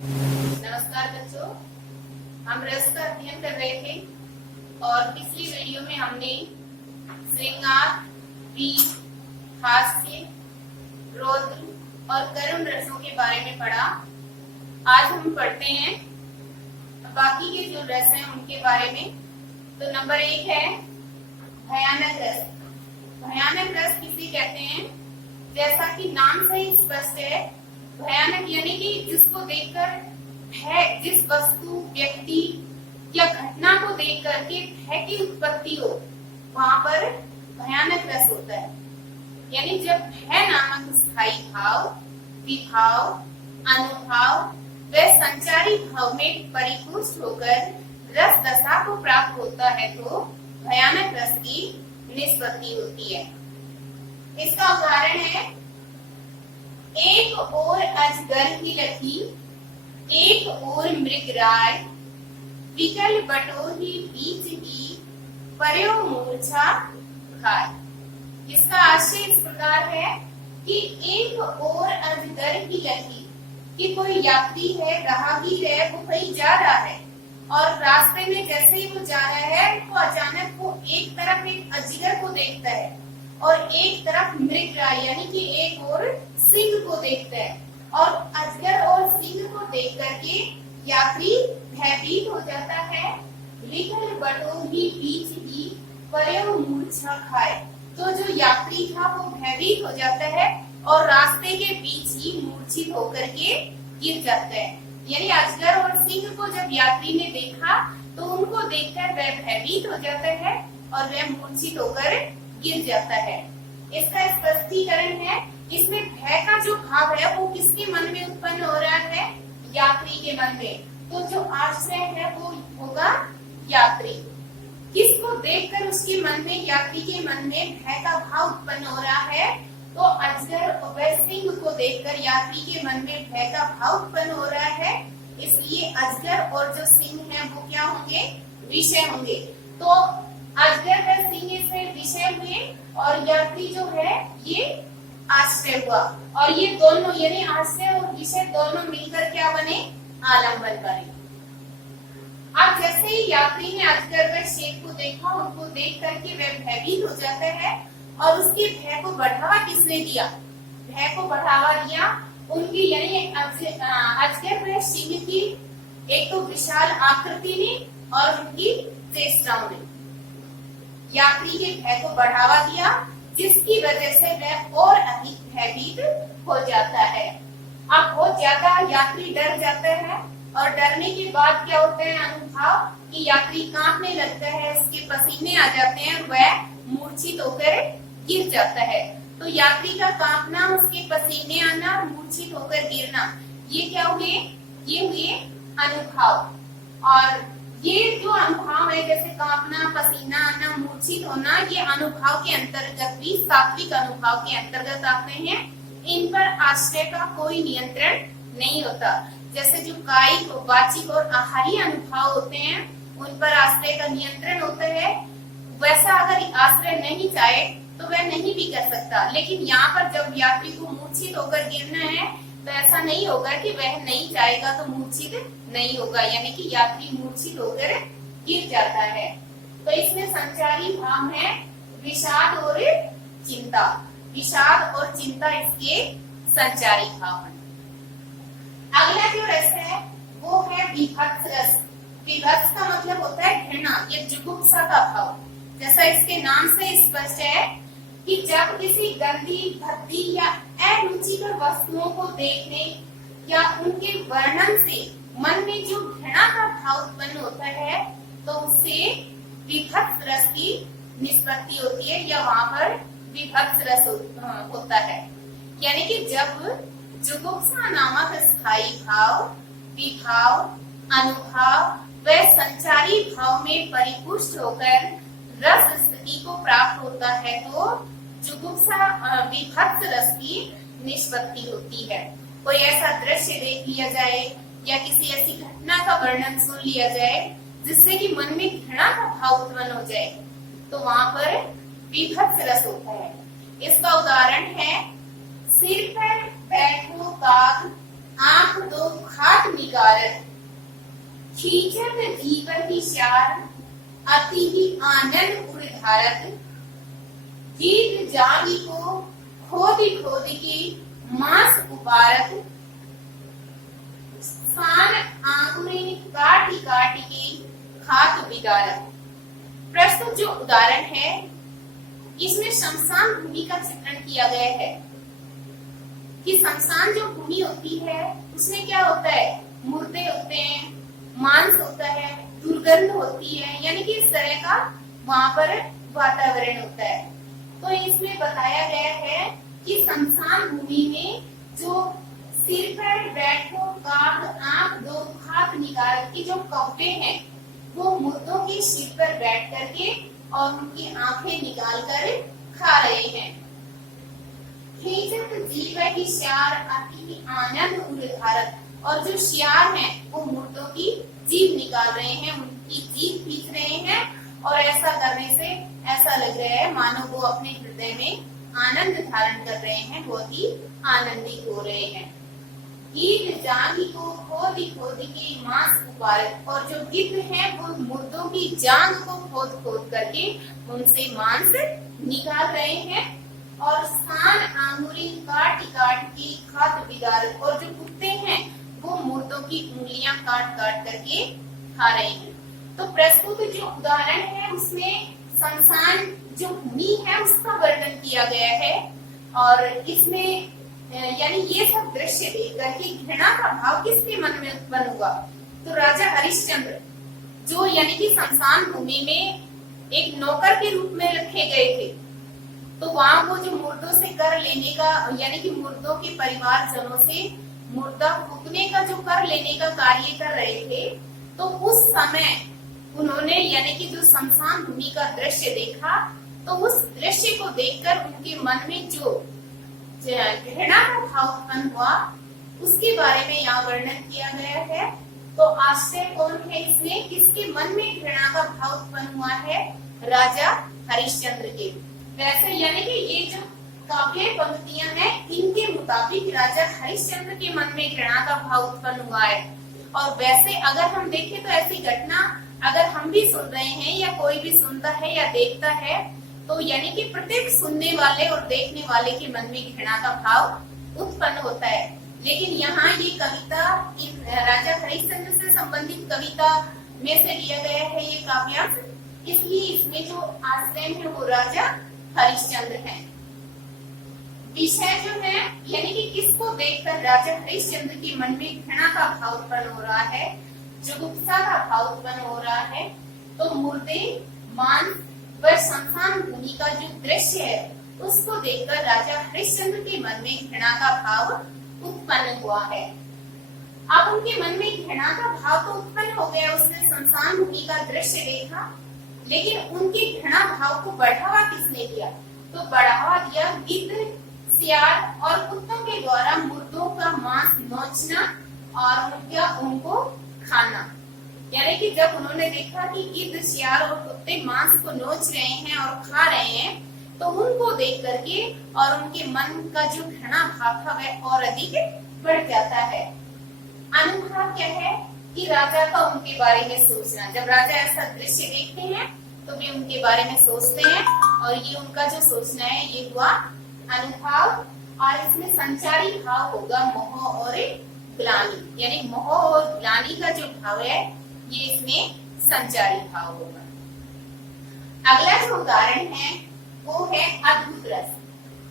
नमस्कार बच्चों, हम रस का अध्ययन कर रहे थे और पिछली वीडियो में हमने श्रृंगार, वीर, हास्य, रौद्र और करुण रसों के बारे में पढ़ा। आज हम पढ़ते हैं बाकी के जो रस हैं उनके बारे में। तो नंबर 1 है भयानक रस। भयानक रस किसे कहते हैं? जैसा कि नाम से ही स्पष्ट है, भयानक यानी कि जिसको देखकर भय, जिस वस्तु, व्यक्ति या घटना को देख करके भय की उत्पत्ति हो, वहां पर भयानक रस होता है। यानी जब भय नामक स्थायी भाव, विभाव, अनुभाव व संचारी भाव में परिपुष्ट होकर रस दशा को प्राप्त होता है तो भयानक रस की निष्पत्ति होती है। इसका उदाहरण है, एक ओर अजगर की लठी, एक ओर मृगराय, विकल बटोही बीच ही पर्यो मूर्छा खाए। इसका आशय इस प्रकार है कि एक ओर अजगर की लठी, कि कोई यात्री है, राहगीर है, वो कहीं जा रहा है और रास्ते में जैसे ही वो जा रहा है तो अचानक वो एक तरफ एक अजगर को देखता है और एक तरफ मृगराय यानी कि एक और सिंह को देखता है, और अजगर और सिंह को देख करके यात्री भयभीत हो जाता है। विकल बटोही बीच ही पर्यो मूर्छा खाए। तो जो यात्री था वो भयभीत हो जाता है और रास्ते के बीच ही मूर्छित होकर के गिर जाता है। यानी अजगर और सिंह को जब यात्री ने देखा तो उनको देखकर वह भयभीत हो जाता है और वह मूर्छित होकर गिर जाता है। इसका स्पष्टीकरण है, इसमें भय का जो भाव है वो किसके मन में उत्पन्न हो रहा है? यात्री के मन में। तो जो आश्रय है वो होगा यात्री। किसको देखकर उसके मन में, यात्री के मन में भय का भाव उत्पन्न हो रहा है? तो अजगर व सिंह को देखकर यात्री के मन में भय का भाव उत्पन्न हो रहा है। इसलिए अजगर और जो सिंह है वो क्या होंगे? विषय होंगे। तो अजगर व सिंह से विषय हुए और यात्री जो है ये आश्रय हुआ, और ये दोनों यानी आश्रय और विषय दोनों मिलकर क्या बने? आलंबन बने। अब जैसे ही यात्री ने अजगर व शेर को देखा, उनको देख करके वह भयभीत हो जाता है और उसके भय को बढ़ावा किसने दिया? भय को बढ़ावा दिया उनकी यानी अजगर व सिंह की एक तो विशाल आकृति ने और उनकी चेष्टाओं ने यात्री के भय को बढ़ावा दिया, जिसकी वजह से वह और अधिक भयभीत हो जाता है। अब बहुत ज्यादा यात्री डर जाता है और डरने के बाद क्या होता है? अनुभव कि यात्री कांपने लगता है, उसके पसीने आ जाते हैं, वह मूर्छित होकर गिर जाता है। तो यात्री का कांपना, उसके पसीने आना, मूर्छित होकर गिरना, ये क्या हुए? ये हुए अनुभव। और ये जो अनुभव है, जैसे कांपना, पसीना आना, मूर्छित होना, ये अनुभव के अंतर्गत भी, सात्विक अनुभव के अंतर्गत आते हैं। इन पर आश्रय का कोई नियंत्रण नहीं होता। जैसे जो कायिक, वाचिक और आहारी अनुभव होते हैं उन पर आश्रय का नियंत्रण होता है। वैसा अगर आश्रय नहीं चाहे तो वह नहीं भी कर सकता। लेकिन यहाँ पर जब यात्री को मूर्छित होकर गिरना है तो ऐसा नहीं होगा कि वह नहीं चाहेगा तो मूर्छित नहीं होगा, यानी कि यात्री मूर्छित होकर गिर जाता है। तो इसमें संचारी भाव है विषाद और चिंता। विषाद और चिंता इसके संचारी भाव है। अगला जो रस है वो है विभत्स रस। विभत्स का मतलब होता है घृणा, ये जुगुप्सा का भाव। जैसा इसके नाम से स्पष्ट है कि जब किसी गंदी, भद्दी या अरुचिकर वस्तुओं को देखने या उनके वर्णन से मन में जो घृणा का भाव उत्पन्न होता है तो उससे विभत्स रस की निष्पत्ति होती है, या वहां पर विभत्स रस होता है। यानी कि जब जुगुप्सा नामक स्थायी भाव, विभाव, अनुभाव व संचारी भाव में परिपुष्ट होकर रस स्थिति को प्राप्त होता है तो जुगुप्सा विभत्स रस की निष्पत्ति होती है। कोई ऐसा दृश्य देख लिया जाए या किसी ऐसी घटना का वर्णन सुन लिया जाए जिससे कि मन में घृणा का भाव उत्पन्न हो जाए तो वहां पर विभत्स रस होता है। इसका उदाहरण है, सिर पर बैठो काग, आंख दो खाट में विकारत, खींचत जीवन की शार, अति ही आनंद उधारत, गीत जागी को खोदी खोदी की मांस उपारत, सान आंगुरी काटी काटी की खात बिगारत। प्रस्तुत जो उदाहरण है इसमें शमशान भूमि का चित्रण किया गया है कि शमशान जो भूमि होती है उसमें क्या होता है, मुर्दे होते हैं, मांस होता है, दुर्गंध होती है, यानी कि इस तरह का वहां पर वातावरण होता है। तो इसमें बताया गया है कि शमशान भूमि में जो सिर पर बैठो काग आंख दो हाथ निकाल के जो कौवे हैं वो मुर्दों के सिर पर बैठ करके और उनकी आंखें निकाल कर खा रहे हैं। खींचत जीव की श्यार अति आनंद उधारत, और जो श्यार हैं वो मुर्दों की जीभ निकाल रहे हैं, उनकी जीभ खींच रहे हैं और ऐसा करने से ऐसा लग रहा है मानो वो अपने हृदय में आनंद धारण कर रहे हैं, बहुत ही आनंदित हो रहे हैं। गीत जांघी को खोदी खोदी की मांस उपारत, और जो गिद्ध हैं वो मुर्दों की जांघ को खोद खोद करके उनसे मांस निकाल रहे हैं। और सान आंगुरी काट काट की खात बिगारत, और जो कुत्ते हैं वो मुर्दों की उंगलियां काट काट करके खा रहे हैं। तो प्रस्तुत जो उदाहरण है उसमें शमशान जो भूमि है उसका वर्णन किया गया है और इसमें यानी ये सब दृश्य देख करके घृणा का भाव किसके मन में उत्पन्न हुआ, तो राजा हरिश्चंद्र जो यानी कि शमशान भूमि में एक नौकर के रूप में रखे गए थे, तो वहां वो जो मुर्दों से कर लेने का यानी कि मुर्दों के परिवारजनों से मुर्दा फूकने का जो कर लेने का कार्य कर रहे थे, तो उस समय उन्होंने यानी कि जो शमशान भूमि का दृश्य देखा, तो उस दृश्य को देखकर उनके मन में जो घृणा का भाव उत्पन्न हुआ उसके बारे में यहाँ वर्णन किया गया है। तो आश्चर्य कौन है इसमें, किसके मन में घृणा का भाव उत्पन्न हुआ है, राजा हरिश्चंद्र के। वैसे यानी कि ये जो काव्य पंक्तियां हैं इनके मुताबिक राजा हरिश्चंद्र के मन में घृणा का भाव उत्पन्न हुआ है। और वैसे अगर हम देखें तो ऐसी घटना अगर हम भी सुन रहे हैं या कोई भी सुनता है या देखता है, तो यानी कि प्रत्येक सुनने वाले और देखने वाले के मन में घृणा का भाव उत्पन्न होता है। लेकिन यहाँ ये कविता राजा हरिश्चंद्र से संबंधित कविता में से लिया गया है ये काव्यांश, इसलिए इसमें जो आश्रय है वो राजा हरिश्चंद्र हैं। विषय जो है यानी कि किसको देखकर राजा हरिश्चंद्र के मन में घृणा का भाव उत्पन्न हो रहा है, जुगुप्सा का भाव उत्पन्न हो रहा है, तो मुर्दे मांस व शमशान भूमि का जो दृश्य है उसको देखकर राजा हरिश्चंद्र के मन में घृणा का भाव उत्पन्न हुआ है। अब उनके मन में घृणा का भाव तो उत्पन्न हो गया, उसने शमशान भूमि का दृश्य देखा, लेकिन उनके घृणा भाव को बढ़ावा किसने दिया, तो बढ़ावा दिया गिद्ध, सियार और कुत्तों के द्वारा मुर्दों का मांस नोचना और उनको खाना। यानी कि जब उन्होंने देखा कि गिद्ध, सियार और कुत्ते मांस को नोच रहे हैं और खा रहे हैं, तो उनको देख करके और उनके मन का जो घृणा भाव था वह और अधिक बढ़ जाता है। अनुभाव क्या है कि राजा का उनके बारे में सोचना, जब राजा ऐसा दृश्य देखते हैं तो वे उनके बारे में सोचते हैं और ये उनका जो सोचना है ये हुआ अनुभाव। और इसमें संचारी भाव होगा मोह और ग्लानि, यानी मोह और ग्लानि का जो भाव है ये इसमें संचारी भाव होगा। अगला जो उदाहरण है वो है अद्भुत रस।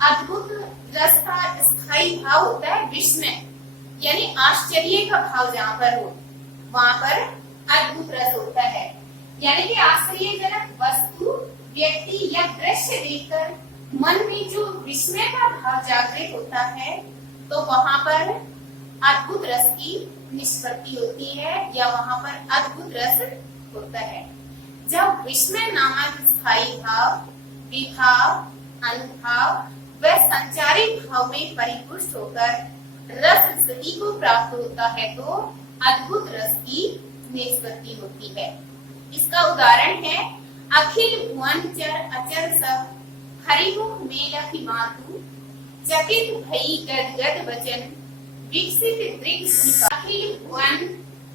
अद्भुत रस का स्थायी भाव होता है विस्मय, यानी आश्चर्य का भाव जहाँ पर हो वहां पर अद्भुत रस होता है। यानी कि आश्चर्यजनक वस्तु, व्यक्ति या दृश्य देखकर मन में जो विस्मय का भाव जागृत होता है, तो वहां पर अद्भुत रस की निष्पत्ति होती है या वहां पर अद्भुत रस होता है। जब विस्मय नामक स्थायी भाव, विभाव, अनुभाव व संचारी भाव में परिपुष्ट होकर रस स्थिति को प्राप्त होता है तो अद्भुत रस की निष्पत्ति होती है। इसका उदाहरण है अखिल भुवन चर अचर सब, हरिमुख मेल मातु, चकित भई गद गद वचन, विकसित दृग पुलका अखिल भुवन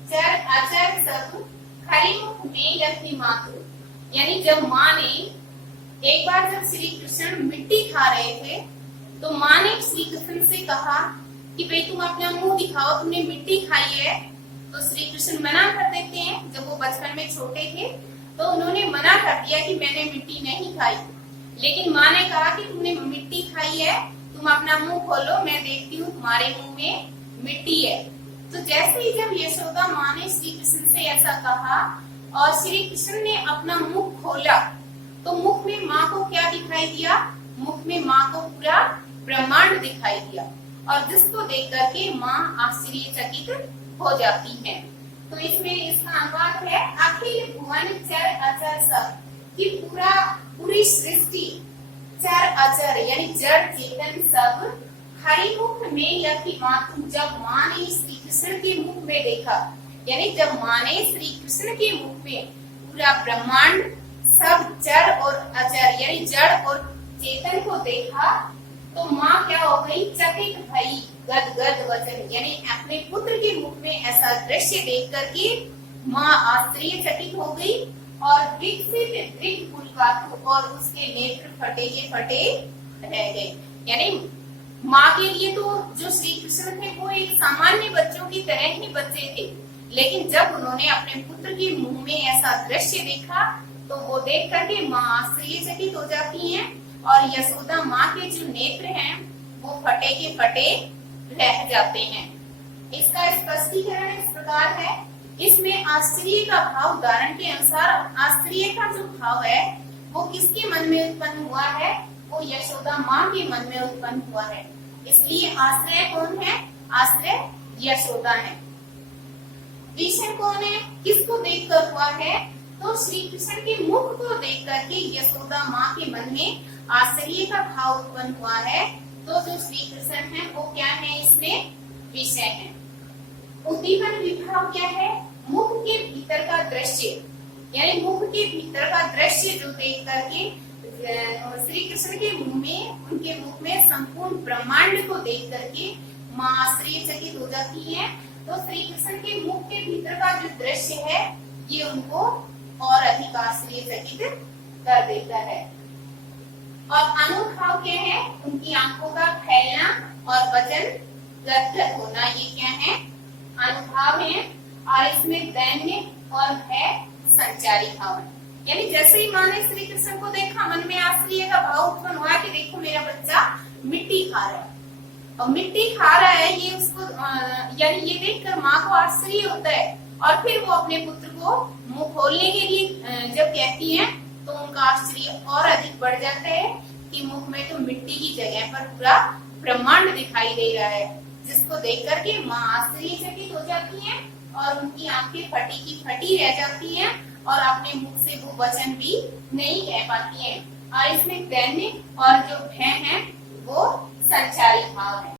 चर अचर सब खरी मुख में यथि मातु। यानी जब माँ ने एक बार जब श्री कृष्ण मिट्टी खा रहे थे तो माँ ने श्री कृष्ण से कहा कि भाई तुम अपना मुंह दिखाओ, तुमने मिट्टी खाई है। तो श्री कृष्ण मना कर देते हैं। जब वो बचपन में छोटे थे तो उन्होंने मना कर दिया कि मैंने मिट्टी नहीं खाई, लेकिन माँ ने कहा कि तुमने मिट्टी खाई है, तुम अपना मुंह खोलो, मैं देखती हूँ तुम्हारे मुंह में मिट्टी है। तो जैसे ही जब यशोदा माँ ने श्री कृष्ण से ऐसा कहा और श्री कृष्ण ने अपना मुंह खोला तो मुख में माँ को क्या दिखाई दिया? मुख में माँ को पूरा ब्रह्मांड दिखाई दिया, और जिसको देख करके माँ आश्चर्यचकित हो जाती है। तो इसमें इसका अनुवाद है अखिल भुवन चर अचर सब, कि पूरी सृष्टि चर अचर यानी जड़ चेतन सब हरि मुख में यथि मातु। जब माँ ने श्री कृष्ण के मुख में देखा, यानी जब माँ ने श्री कृष्ण के मुख में पूरा ब्रह्मांड सब चर और अचर यानी जड़ और चेतन को देखा तो माँ क्या हो गई? चकित भई गदगद वचन, यानी अपने पुत्र के मुख में ऐसा दृश्य देख करके माँ आश्चर्यचकित हो गई और विकसित दृग पुलकातु, और उसके नेत्र फटे के फटे रह गए। यानी माँ के लिए तो जो श्री कृष्ण थे वो एक सामान्य बच्चों की तरह ही बच्चे थे, लेकिन जब उन्होंने अपने पुत्र के मुंह में ऐसा दृश्य देखा तो वो देख करके माँ आश्चर्यचकित हो जाती हैं, और यशोदा माँ के जो नेत्र हैं वो फटे के फटे रह जाते हैं। इसका स्पष्टीकरण इस प्रकार है, इसमें आश्चर्य का भाव उदाहरण के अनुसार आश्चर्य का जो भाव है वो किसके मन में उत्पन्न हुआ है? वो यशोदा माँ के मन में उत्पन्न हुआ है। इसलिए आश्रय कौन है? आश्रय यशोदा है। विषय कौन है? किसको देखकर हुआ है? तो श्री कृष्ण के मुख को देख करके यशोदा माँ के मन में आश्चर्य का भाव उत्पन्न हुआ है। तो जो श्री कृष्ण है वो क्या है? इसमें विषय है। उद्दीपन विभाव क्या है? मुख के भीतर का दृश्य, यानी मुख के भीतर का दृश्य जो देख करके श्री कृष्ण के मुंह में, उनके मुख में संपूर्ण ब्रह्मांड को देख करके माँ आश्चर्यचकित हो जाती है। तो श्री कृष्ण के मुख के भीतर का जो दृश्य है ये उनको और अधिक आश्चर्यचकित कर देता है। और अनुभाव क्या है? उनकी आंखों का फैलना और वचन गदगद होना, ये क्या है? अनुभाव है। और इसमें दैन्य और भय संचारी भाव, यानी जैसे ही माँ ने श्री कृष्ण को देखा मन में आश्चर्य का भाव उत्पन्न हुआ कि देखो मेरा बच्चा मिट्टी खा रहा है, और मिट्टी खा रहा है ये उसको यानी ये देखकर माँ को आश्चर्य होता है, और फिर वो अपने पुत्र को मुंह खोलने के लिए जब कहती है तो उनका आश्चर्य और अधिक बढ़ जाता है कि मुख में तो मिट्टी की जगह पर पूरा ब्रह्मांड दिखाई दे रहा है, जिसको देख करके माँ आश्चर्यचकित हो जाती है और उनकी आंखें फटी की फटी रह जाती हैं और अपने मुख से वो वचन भी नहीं कह पाती हैं। और इसमें दैन्य और जो भय है वो संचारी भाव है।